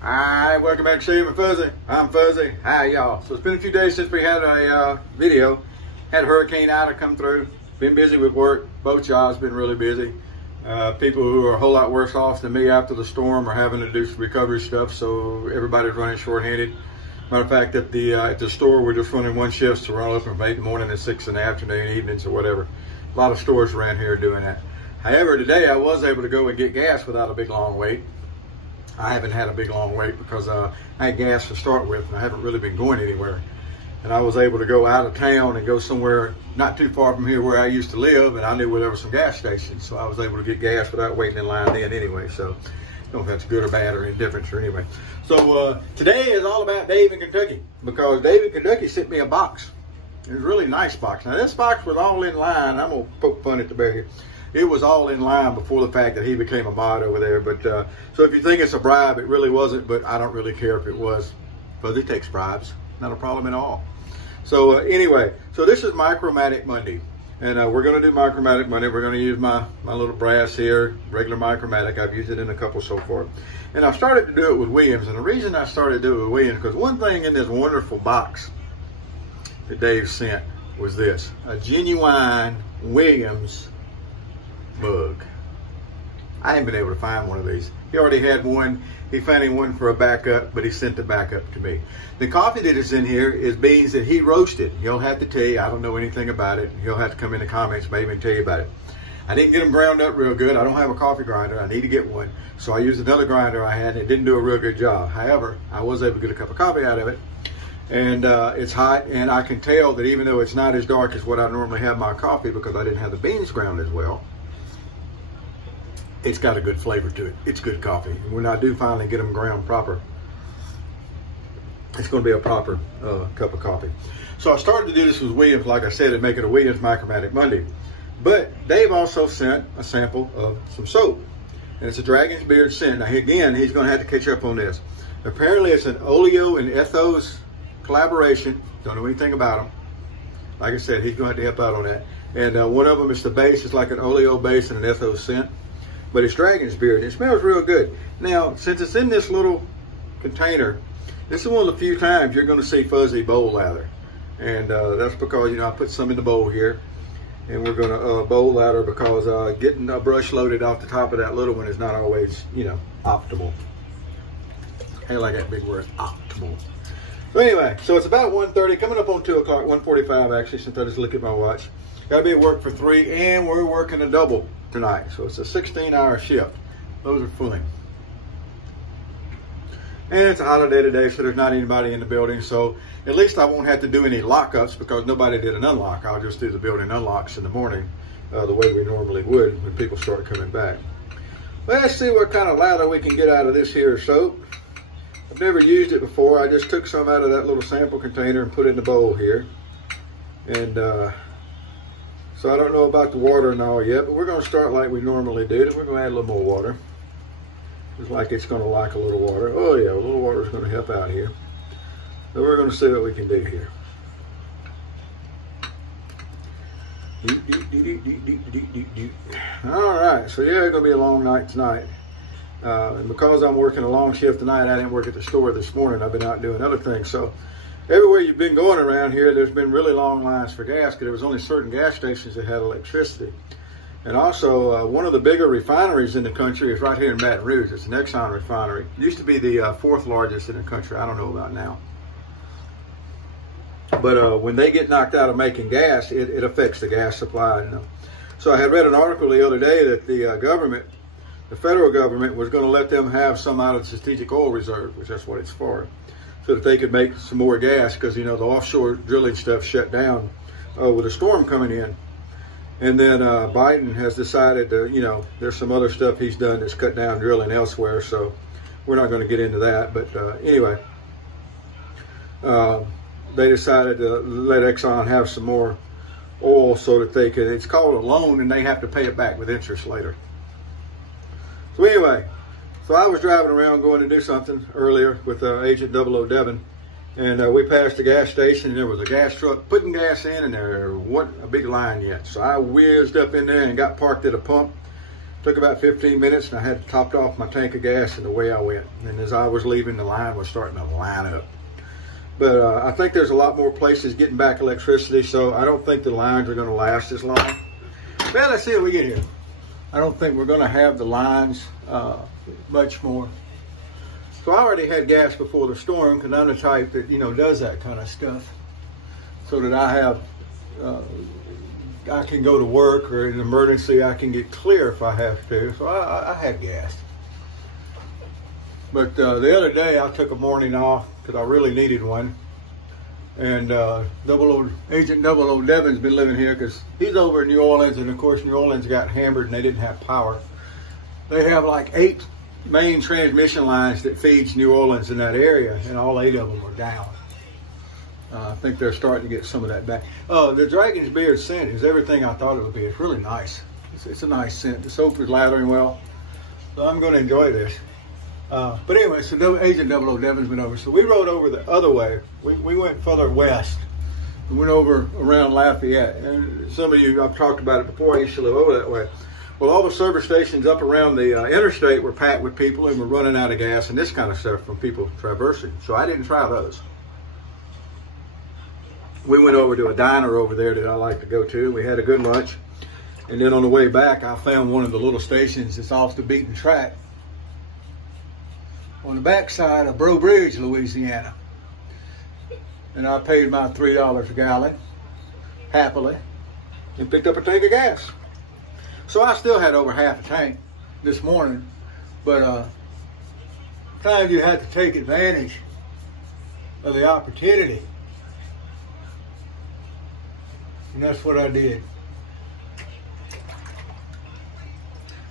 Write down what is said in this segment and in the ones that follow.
Alright, welcome back to Steve and Fuzzy. I'm Fuzzy. Hi y'all. So it's been a few days since we had a video. Had Hurricane Ida come through. Been busy with work. Both jobs been really busy. People who are a whole lot worse off than me after the storm are having to do some recovery stuff, so everybody's running short-handed. Matter of fact, at the store, we're just running one shift, so we're all open from 8 in the morning to 6 in the afternoon, evenings, or whatever. A lot of stores around here are doing that. However, today I was able to go and get gas without a big long wait. I haven't had a big long wait because I had gas to start with and I haven't really been going anywhere. And I was able to go out of town and go somewhere not too far from here where I used to live, and I knew where there were some gas stations. So I was able to get gas without waiting in line then anyway. So I don't know if that's good or bad or indifferent or anyway. So today is all about Dave in Kentucky, because Dave in Kentucky sent me a box. It was a really nice box. Now this box was all in line. I'm gonna poke fun at the bear here. It was all in line before the fact that he became a mod over there. But so if you think it's a bribe, it really wasn't, but I don't really care if it was. Fuzzy takes bribes, not a problem at all. So anyway, so this is Micro Matic Monday. And we're gonna do Micro Matic Monday. We're gonna use my little brass here, regular Micro Matic. I've used it in a couple so far. And I've started to do it with Williams. And the reason I started to do it with Williams, because one thing in this wonderful box that Dave sent was this, a genuine Williams bug. I haven't been able to find one of these. He already had one. He found him one for a backup, but he sent the backup to me. The coffee that is in here is beans that he roasted. He'll have to tell you, I don't know anything about it. He'll have to come in the comments maybe and tell you about it. I didn't get them ground up real good. I don't have a coffee grinder. I need to get one. So I used another grinder I had, and it didn't do a real good job. However, I was able to get a cup of coffee out of it. And it's hot, and I can tell that even though it's not as dark as what I normally have my coffee, because I didn't have the beans ground as well, it's got a good flavor to it. It's good coffee. And when I do finally get them ground proper, it's going to be a proper cup of coffee. So I started to do this with Williams, like I said, and make it a Williams Micro Matic Monday. But Dave also sent a sample of some soap. And it's a Dragon's Beard scent. Now again, he's going to have to catch up on this. Apparently it's an oleo and ethos collaboration. Don't know anything about them. Like I said, he's going to have to help out on that. And one of them is the base. It's like an oleo base and an ethos scent. But it's Dragon's Beard. It smells real good. Now, since it's in this little container, this is one of the few times you're going to see fuzzy bowl lather. And that's because, you know, I put some in the bowl here. And we're going to bowl lather because getting a brush loaded off the top of that little one is not always, you know, optimal. I like that big word, optimal. So anyway, so it's about 1:30, coming up on 2 o'clock, 1:45 actually, since I just looked at my watch. Got to be at work for 3, and we're working a double tonight. So it's a 16-hour shift. Those are fun. And it's a holiday today, so there's not anybody in the building. So at least I won't have to do any lockups because nobody did an unlock. I'll just do the building unlocks in the morning the way we normally would when people start coming back. Let's see what kind of lather we can get out of this here soap. I've never used it before. I just took some out of that little sample container and put it in the bowl here. And so I don't know about the water and all yet, but we're going to start like we normally do. And we're going to add a little more water. It's like it's going to like a little water. Oh yeah, a little water is going to help out here. So we're going to see what we can do here. All right, so yeah, it's going to be a long night tonight. And because I'm working a long shift tonight, I didn't work at the store this morning. I've been out doing other things. So everywhere you've been going around here, there's been really long lines for gas because there was only certain gas stations that had electricity. And also, one of the bigger refineries in the country is right here in Baton Rouge. It's an Exxon refinery. It used to be the 4th largest in the country. I don't know about now. But when they get knocked out of making gas, it affects the gas supply. And, so I had read an article the other day that the government, the federal government, was going to let them have some out of the strategic oil reserve, which that's what it's for, so that they could make some more gas because, you know, the offshore drilling stuff shut down with a storm coming in. And then Biden has decided to, you know, there's some other stuff he's done that's cut down drilling elsewhere. So we're not going to get into that. But anyway, they decided to let Exxon have some more oil so that they can, it's called a loan and they have to pay it back with interest later. So anyway, so I was driving around going to do something earlier with Agent 00 Devin. And we passed a gas station, and there was a gas truck putting gas in, and there wasn't a big line yet. So I whizzed up in there and got parked at a pump. Took about 15 minutes, and I had topped off my tank of gas, and away I went. And as I was leaving, the line was starting to line up. But I think there's a lot more places getting back electricity, so I don't think the lines are going to last as long. Well, let's see what we get here. I don't think we're going to have the lines much more. So I already had gas before the storm, because I'm the type that, you know, does that kind of stuff, so that I have, I can go to work, or in an emergency, I can get clear if I have to. So I had gas. But the other day, I took a morning off because I really needed one. And Agent 00 Devin's been living here because he's over in New Orleans, and of course New Orleans got hammered and they didn't have power. They have like 8 main transmission lines that feeds New Orleans in that area, and all 8 of them are down. I think they're starting to get some of that back. The Dragon's Beard scent is everything I thought it would be. It's really nice. It's a nice scent. The soap is lathering well, so I'm going to enjoy this. But anyway, so Agent 00 Devin's been over. So we rode over the other way. We went further west. We went over around Lafayette. And some of you, I've talked about it before, I used to live over that way. Well, all the service stations up around the interstate were packed with people and were running out of gas and this kind of stuff from people traversing. So I didn't try those. We went over to a diner over there that I like to go to. We had a good lunch. And then on the way back, I found one of the little stations that's off the beaten track on the backside of Breaux Bridge, Louisiana. And I paid my $3 a gallon, happily, and picked up a tank of gas. So I still had over half a tank this morning, but sometimes you have to take advantage of the opportunity. And that's what I did.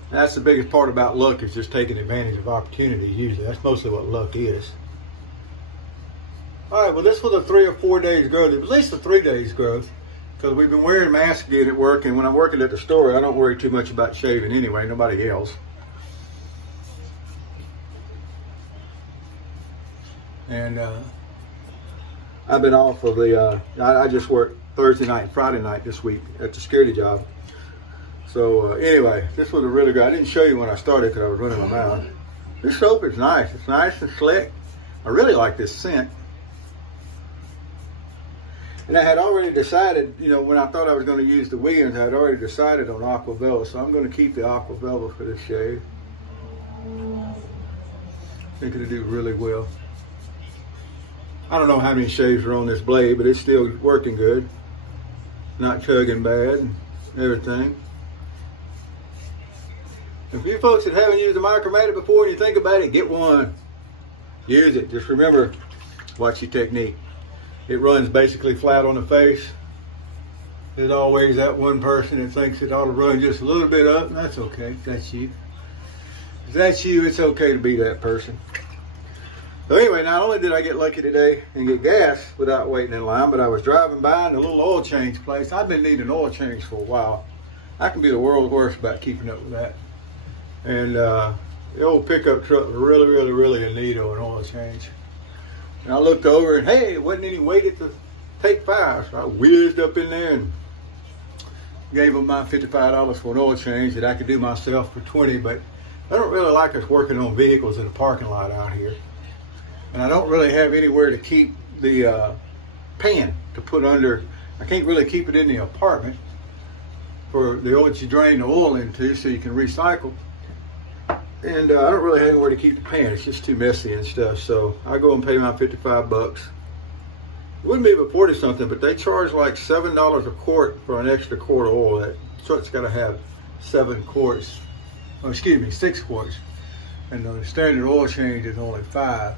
That's the biggest part about luck, is just taking advantage of opportunity usually. That's mostly what luck is. All right, well, this was a 3 or 4 days growth. It was at least a 3 days growth, because we've been wearing masks again at work, and when I'm working at the store, I don't worry too much about shaving anyway, nobody else. And I've been off of the, I just worked Thursday night and Friday night this week at the security job. So anyway, this was a really good. I didn't show you when I started because I was running my mouth. This soap is nice. It's nice and slick. I really like this scent. And I had already decided, you know, when I thought I was going to use the Williams, I had already decided on Aqua Velva. So I'm going to keep the Aqua Velva for this shave. I think it'll do really well. I don't know how many shaves are on this blade, but it's still working good. Not chugging bad and everything. And for you folks that haven't used a Micro Matic before and you think about it, get one. Use it. Just remember, watch your technique. It runs basically flat on the face. There's always that one person that thinks it ought to run just a little bit up, and that's okay. If that's you. If that's you, it's okay to be that person. So anyway, not only did I get lucky today and get gas without waiting in line, but I was driving by in a little oil change place. I've been needing an oil change for a while. I can be the world's worst about keeping up with that. And the old pickup truck was really in need of an oil change. And I looked over and hey, it wasn't any waited to take 5. So I whizzed up in there and gave them my $55 for an oil change that I could do myself for 20. But I don't really like us working on vehicles in a parking lot out here. And I don't really have anywhere to keep the pan to put under. I can't really keep it in the apartment for the oil that you drain the oil into so you can recycle. And I don't really have anywhere to keep the pan. It's just too messy and stuff. So I go and pay my 55 bucks. It wouldn't be but 40 something, but they charge like $7 a quart for an extra quart of oil. That truck's got to have 7 quarts. Oh, excuse me, 6 quarts. And the standard oil change is only 5.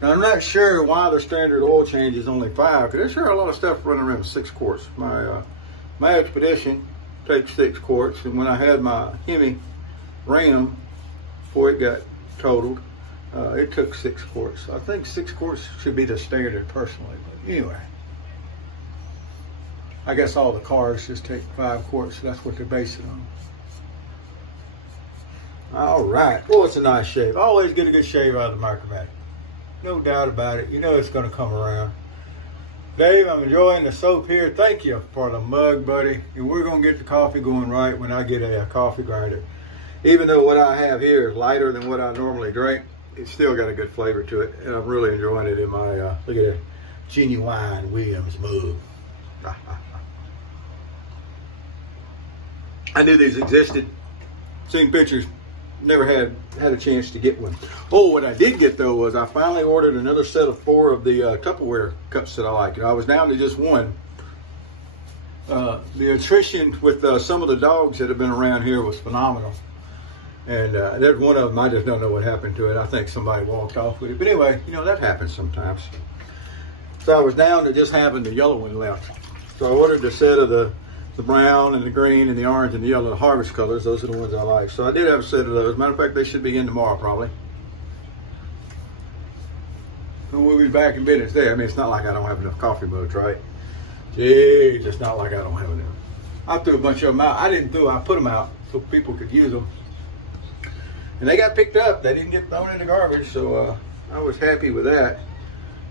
Now, I'm not sure why the standard oil change is only 5, because there's sure a lot of stuff running around 6 quarts. My Expedition takes 6 quarts, and when I had my Hemi Ram, before it got totaled, it took 6 quarts. I think 6 quarts should be the standard personally, but anyway. I guess all the cars just take 5 quarts, so that's what they're basing on. All right, well, it's a nice shave. I always get a good shave out of the Micro Matic. No doubt about it. You know it's going to come around. Dave, I'm enjoying the soap here. Thank you for the mug, buddy. And we're going to get the coffee going right when I get a coffee grinder. even though what I have here is lighter than what I normally drink, it's still got a good flavor to it, and I'm really enjoying it in my, look at that, genuine Williams mug. I knew these existed, seen pictures, never had a chance to get one. Oh, what I did get though was I finally ordered another set of 4 of the Tupperware cups that I like. I was down to just one. The attrition with some of the dogs that have been around here was phenomenal. And there's one of them, I just don't know what happened to it. I think somebody walked off with it. But anyway, you know, that happens sometimes. So I was down to just having the yellow one left. So I ordered a set of the brown and the green and the orange and the yellow, the harvest colors. Those are the ones I like. So I did have a set of those. Matter of fact, they should be in tomorrow probably. And we'll be back in business there. I mean, it's not like I don't have enough coffee mugs, right? Jeez, it's not like I don't have enough. I threw a bunch of them out. I didn't throw, I put them out so people could use them. And they got picked up. They didn't get thrown in the garbage, so I was happy with that.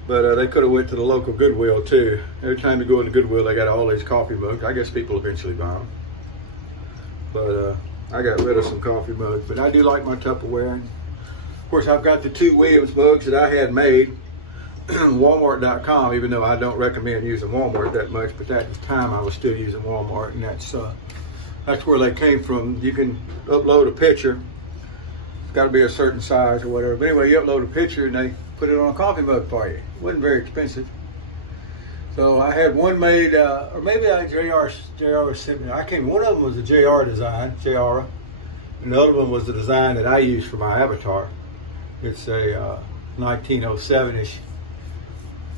But they could have went to the local Goodwill too. Every time you go in the Goodwill, they got all these coffee mugs. I guess people eventually buy them. But I got rid of some coffee mugs. But I do like my Tupperware. Of course, I've got the 2 Williams mugs that I had made. Walmart.com, even though I don't recommend using Walmart that much, but at the time I was still using Walmart, and that's where they came from. You can upload a picture. It's got to be a certain size or whatever. But anyway, you upload a picture and they put it on a coffee mug for you. It wasn't very expensive. So I had one made, or maybe JR was sitting there. One of them was a JR design, and the other one was the design that I used for my avatar. It's a 1907-ish,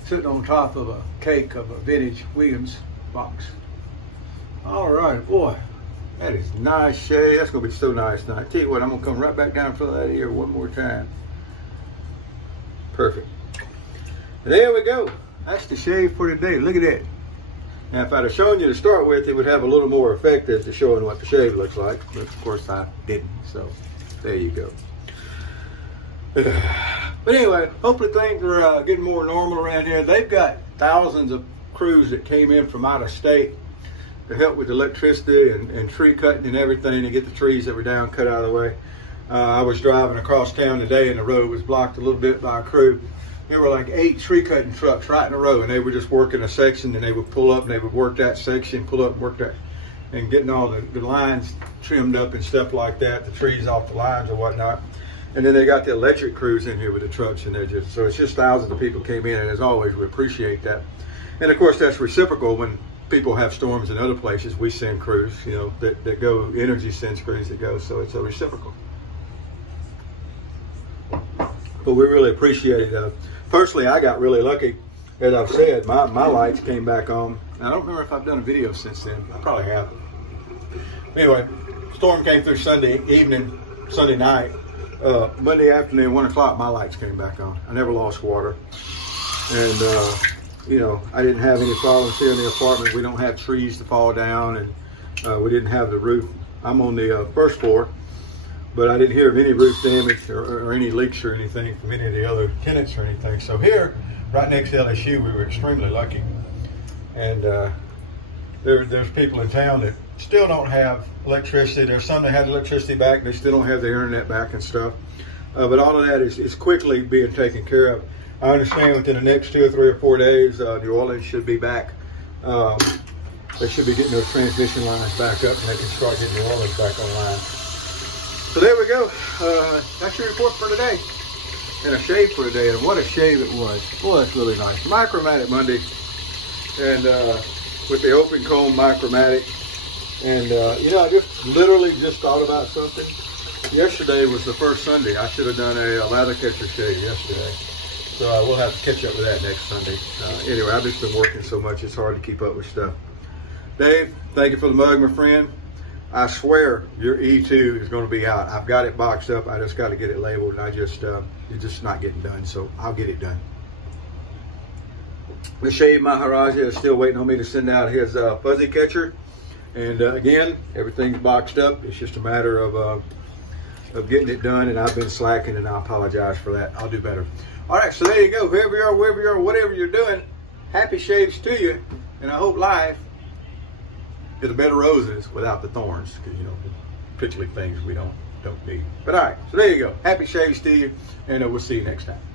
sitting on top of a cake of a vintage Williams box. All right, boy, that is nice shade. That's gonna be so nice tonight. I tell you what, I'm gonna come right back down in front of that ear one more time. Perfect. There we go. That's the shave for today. Look at that. Now, if I'd have shown you to start with, it would have a little more effect as to showing what the shave looks like. But of course, I didn't. So there you go. But anyway, hopefully things are getting more normal around here. They've got thousands of crews that came in from out of state to help with electricity and tree cutting and everything to get the trees that were down cut out of the way. I was driving across town today and the road was blocked a little bit by a crew. There were like 8 tree cutting trucks right in a row, and they were just working a section, and they would pull up and they would work that section, pull up and work that, and getting all the lines trimmed up and stuff like that, the trees off the lines or whatnot. And then they got the electric crews in here with the trucks, and so it's just thousands of people came in, and as always, we appreciate that. And of course, that's reciprocal when people have storms in other places. We send crews, you know, that go, Energy sends crews that go, so it's a reciprocal. But we really appreciate it. Personally, I got really lucky. As I've said, my lights came back on. I don't remember if I've done a video since then. I probably haven't. Anyway, storm came through Sunday evening, Sunday night. Monday afternoon, 1 o'clock, my lights came back on. I never lost water. And, you know, I didn't have any problems here in the apartment. We don't have trees to fall down, and we didn't have the roof. I'm on the first floor, but I didn't hear of any roof damage or any leaks or anything from any of the other tenants or anything. So here, right next to LSU, we were extremely lucky. And there's people in town that still don't have electricity. There's some that had electricity back, they still don't have their internet back and stuff. But all of that is quickly being taken care of. I understand within the next 2 or 3 or 4 days, New Orleans should be back. They should be getting those transmission lines back up, and they can start getting New Orleans back online. So there we go. That's your report for today. And a shave for today, and what a shave it was. Boy, that's really nice. Micro Matic Monday, and with the open comb Micro Matic. And you know, I just literally just thought about something. Yesterday was the first Sunday. I should have done a lather catcher shave yesterday. So we'll have to catch up with that next Sunday. Anyway, I've just been working so much, it's hard to keep up with stuff. Dave, thank you for the mug, my friend. I swear your E2 is going to be out. I've got it boxed up. I just got to get it labeled, and it's just not getting done, so I'll get it done. The Shave Maharaja is still waiting on me to send out his fuzzy catcher. And again, everything's boxed up. It's just a matter of getting it done, and I've been slacking, and I apologize for that. I'll do better. All right, so there you go. Whoever you are, wherever you are, whatever you're doing, happy shaves to you, and I hope life is a bed of roses without the thorns, because, you know, prickly things we don't don't need. But all right, so there you go. Happy shaves to you, and we'll see you next time.